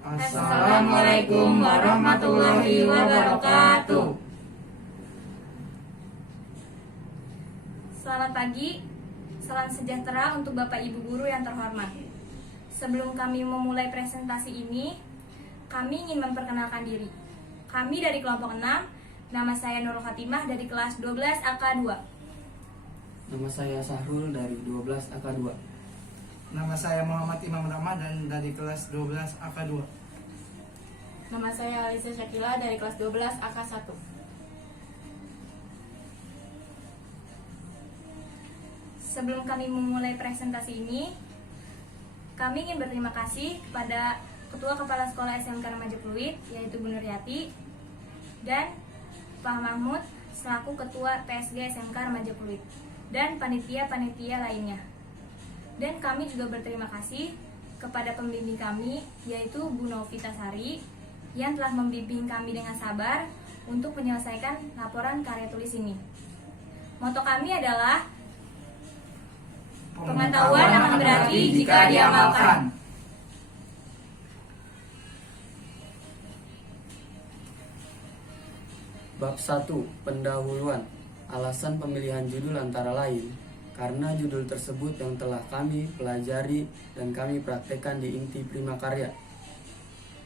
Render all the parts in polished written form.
Assalamualaikum warahmatullahi wabarakatuh. Selamat pagi, salam sejahtera untuk Bapak Ibu Guru yang terhormat. Sebelum kami memulai presentasi ini, kami ingin memperkenalkan diri. Kami dari kelompok 6, nama saya Nurul Fatimah dari kelas 12 AK2. Nama saya Sahrul dari 12 AK2. Nama saya Muhammad Imam Ramadan dari kelas 12 AK2. Nama saya Alisa Syakila dari kelas 12 AK1. Sebelum kami memulai presentasi ini, kami ingin berterima kasih kepada Ketua Kepala Sekolah SMK Remaja Pluit, yaitu Bu Nuryati, dan Pak Mahmud selaku Ketua PSG SMK Remaja Pluit, dan panitia-panitia lainnya. Dan kami juga berterima kasih kepada pembimbing kami, yaitu Bu Novita Sari, yang telah membimbing kami dengan sabar untuk menyelesaikan laporan karya tulis ini. Moto kami adalah pengetahuan akan berarti jika diamalkan. Bab 1. Pendahuluan. Alasan pemilihan judul antara lain karena judul tersebut yang telah kami pelajari dan kami praktekkan di inti prima karya.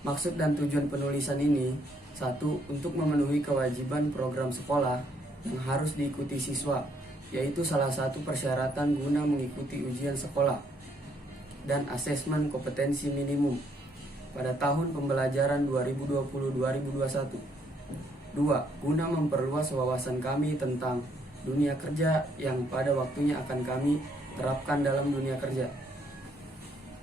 Maksud dan tujuan penulisan ini: 1. Untuk memenuhi kewajiban program sekolah yang harus diikuti siswa, yaitu salah satu persyaratan guna mengikuti ujian sekolah dan asesmen kompetensi minimum pada tahun pembelajaran 2020-2021. 2. Guna memperluas wawasan kami tentang dunia kerja yang pada waktunya akan kami terapkan dalam dunia kerja.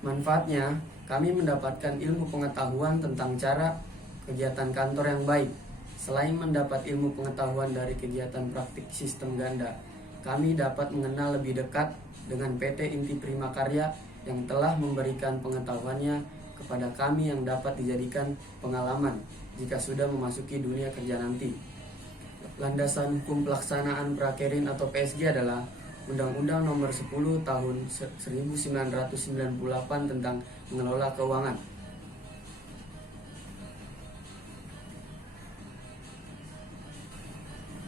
Manfaatnya, kami mendapatkan ilmu pengetahuan tentang cara kegiatan kantor yang baik. Selain mendapat ilmu pengetahuan dari kegiatan praktik sistem ganda, kami dapat mengenal lebih dekat dengan PT Inti Prima Karya yang telah memberikan pengetahuannya kepada kami yang dapat dijadikan pengalaman jika sudah memasuki dunia kerja nanti. Landasan hukum pelaksanaan prakerin atau PSG adalah Undang-Undang Nomor 10 Tahun 1998 tentang mengelola keuangan.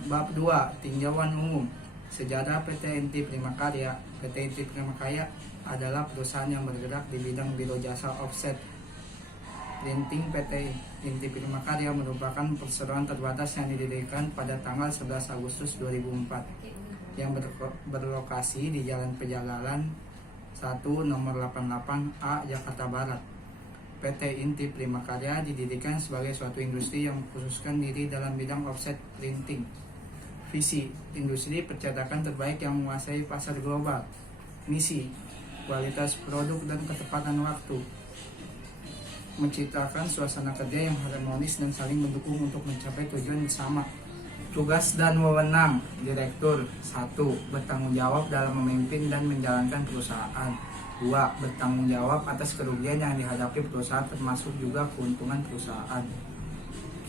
Bab 2. Tinjauan umum. Sejarah PT Inti Prima Karya. PT Inti Prima Karya adalah perusahaan yang bergerak di bidang biro jasa offset printing. PT Inti Prima Karya merupakan perseroan terbatas yang didirikan pada tanggal 11 Agustus 2004 yang berlokasi di Jalan Pejalanan 1 nomor 88A Jakarta Barat. PT Inti Prima Karya didirikan sebagai suatu industri yang mengkhususkan diri dalam bidang offset printing. Visi: industri percetakan terbaik yang menguasai pasar global. Misi: kualitas produk dan ketepatan waktu. Menciptakan suasana kerja yang harmonis dan saling mendukung untuk mencapai tujuan bersama. Tugas dan wewenang Direktur: 1. Bertanggung jawab dalam memimpin dan menjalankan perusahaan. 2. Bertanggung jawab atas kerugian yang dihadapi perusahaan termasuk juga keuntungan perusahaan.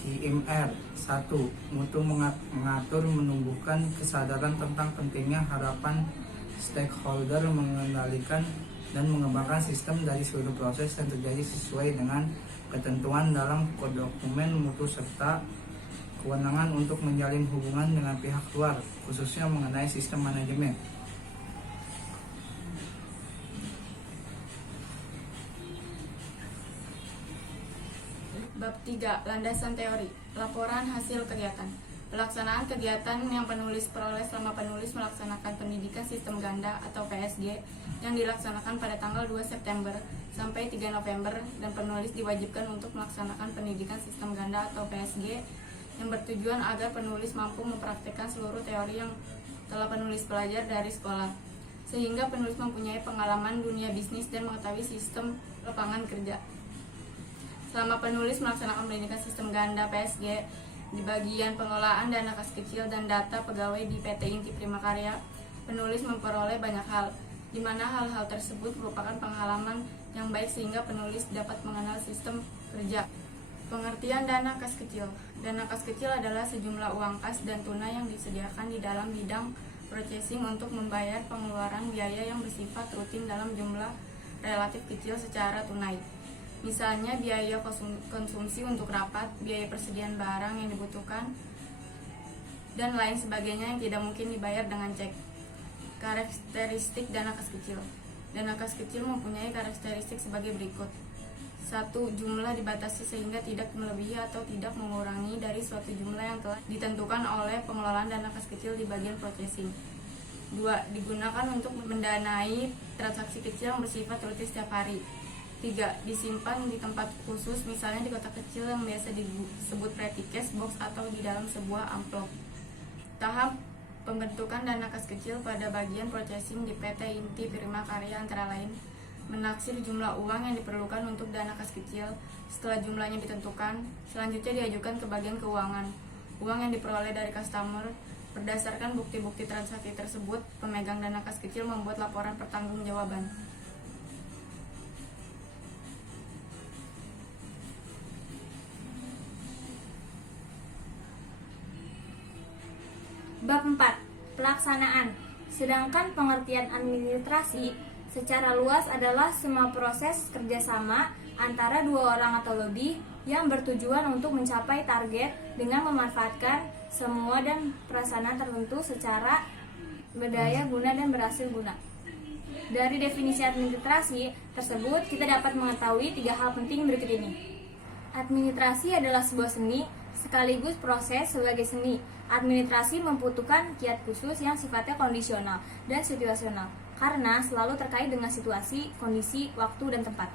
KMR: 1. Mutu mengatur menumbuhkan kesadaran tentang pentingnya harapan stakeholder, mengendalikan dan mengembangkan sistem dari seluruh proses yang terjadi sesuai dengan ketentuan dalam dokumen mutu serta kewenangan untuk menjalin hubungan dengan pihak luar, khususnya mengenai sistem manajemen. Bab 3. Landasan teori. Laporan hasil kegiatan. Pelaksanaan kegiatan yang penulis peroleh selama penulis melaksanakan pendidikan sistem ganda atau PSG yang dilaksanakan pada tanggal 2 September sampai 3 November, dan penulis diwajibkan untuk melaksanakan pendidikan sistem ganda atau PSG yang bertujuan agar penulis mampu mempraktikkan seluruh teori yang telah penulis pelajari dari sekolah, sehingga penulis mempunyai pengalaman dunia bisnis dan mengetahui sistem lapangan kerja. Selama penulis melaksanakan pendidikan sistem ganda PSG, di bagian pengelolaan dana kas kecil dan data pegawai di PT Inti Prima Karya, penulis memperoleh banyak hal, di mana hal-hal tersebut merupakan pengalaman yang baik sehingga penulis dapat mengenal sistem kerja. Pengertian dana kas kecil. Dana kas kecil adalah sejumlah uang kas dan tunai yang disediakan di dalam bidang purchasing untuk membayar pengeluaran biaya yang bersifat rutin dalam jumlah relatif kecil secara tunai. misalnya biaya konsumsi untuk rapat, biaya persediaan barang yang dibutuhkan, dan lain sebagainya yang tidak mungkin dibayar dengan cek. Karakteristik dana kas kecil. Dana kas kecil mempunyai karakteristik sebagai berikut. 1. Jumlah dibatasi sehingga tidak melebihi atau tidak mengurangi dari suatu jumlah yang telah ditentukan oleh pengelolaan dana kas kecil di bagian processing. 2. Digunakan untuk mendanai transaksi kecil yang bersifat rutin setiap hari. 3. Disimpan di tempat khusus, misalnya di kotak kecil yang biasa disebut petty cash box atau di dalam sebuah amplop. Tahap pembentukan dana kas kecil pada bagian processing di PT Inti Prima Karya antara lain menaksir jumlah uang yang diperlukan untuk dana kas kecil. Setelah jumlahnya ditentukan, selanjutnya diajukan ke bagian keuangan. Uang yang diperoleh dari customer berdasarkan bukti-bukti transaksi tersebut, pemegang dana kas kecil membuat laporan pertanggungjawaban. Bab 4. Pelaksanaan. Sedangkan pengertian administrasi secara luas adalah semua proses kerjasama antara dua orang atau lebih yang bertujuan untuk mencapai target dengan memanfaatkan semua dan prasarana tertentu secara berdaya guna dan berhasil guna. Dari definisi administrasi tersebut, kita dapat mengetahui 3 hal penting berikut ini. Administrasi adalah sebuah seni sekaligus proses sebagai seni. Administrasi membutuhkan kiat khusus yang sifatnya kondisional dan situasional karena selalu terkait dengan situasi, kondisi, waktu, dan tempat.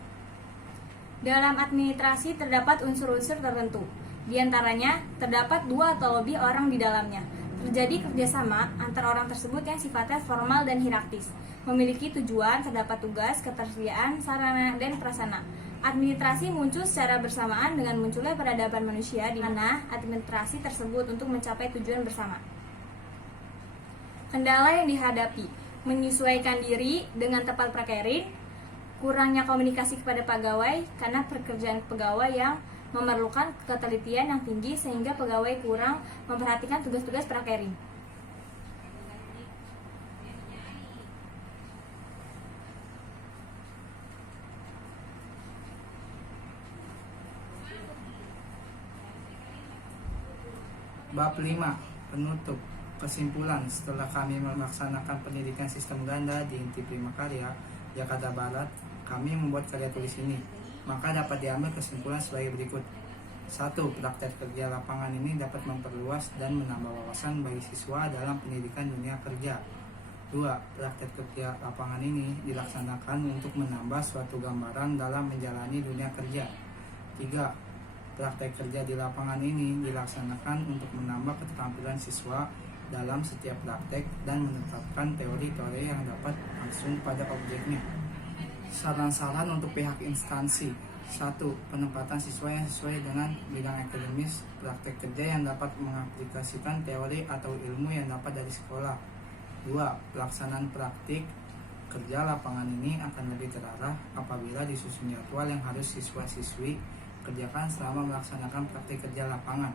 Dalam administrasi terdapat unsur-unsur tertentu. Di antaranya, terdapat 2 atau lebih orang di dalamnya. Terjadi kerjasama antara orang tersebut yang sifatnya formal dan hierarkis. Memiliki tujuan, terdapat tugas, ketersediaan, sarana, dan prasarana. Administrasi muncul secara bersamaan dengan munculnya peradaban manusia di mana administrasi tersebut untuk mencapai tujuan bersama. Kendala yang dihadapi: menyesuaikan diri dengan tempat prakerin, kurangnya komunikasi kepada pegawai karena pekerjaan pegawai yang memerlukan ketelitian yang tinggi sehingga pegawai kurang memperhatikan tugas-tugas prakerin. Bab 5. Penutup. Kesimpulan, setelah kami melaksanakan pendidikan sistem ganda di Inti Prima Karya, Jakarta Barat, kami membuat karya tulis ini. Maka dapat diambil kesimpulan sebagai berikut. 1. Praktek kerja lapangan ini dapat memperluas dan menambah wawasan bagi siswa dalam pendidikan dunia kerja. 2. Praktek kerja lapangan ini dilaksanakan untuk menambah suatu gambaran dalam menjalani dunia kerja. 3. Praktek kerja di lapangan ini dilaksanakan untuk menambah keterampilan siswa dalam setiap praktek dan menetapkan teori-teori yang dapat langsung pada objeknya. Saran-saran untuk pihak instansi. 1. Penempatan siswa yang sesuai dengan bidang akademis praktek kerja yang dapat mengaplikasikan teori atau ilmu yang dapat dari sekolah. 2. Pelaksanaan praktik kerja lapangan ini akan lebih terarah apabila disusun jadwal yang harus siswa-siswi kerjakan selama melaksanakan praktik kerja lapangan.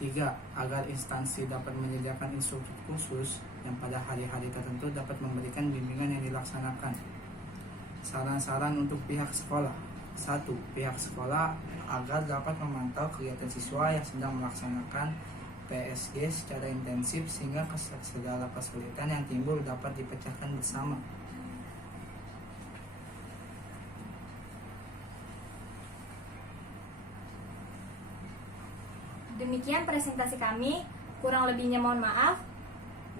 3. Agar instansi dapat menyediakan instruktur khusus yang pada hari-hari tertentu dapat memberikan bimbingan yang dilaksanakan. Saran-saran untuk pihak sekolah. 1. Pihak sekolah agar dapat memantau kegiatan siswa yang sedang melaksanakan PSG secara intensif sehingga segala kesulitan yang timbul dapat dipecahkan bersama. Demikian presentasi kami, kurang lebihnya mohon maaf.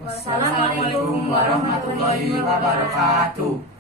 Wassalamualaikum warahmatullahi wabarakatuh.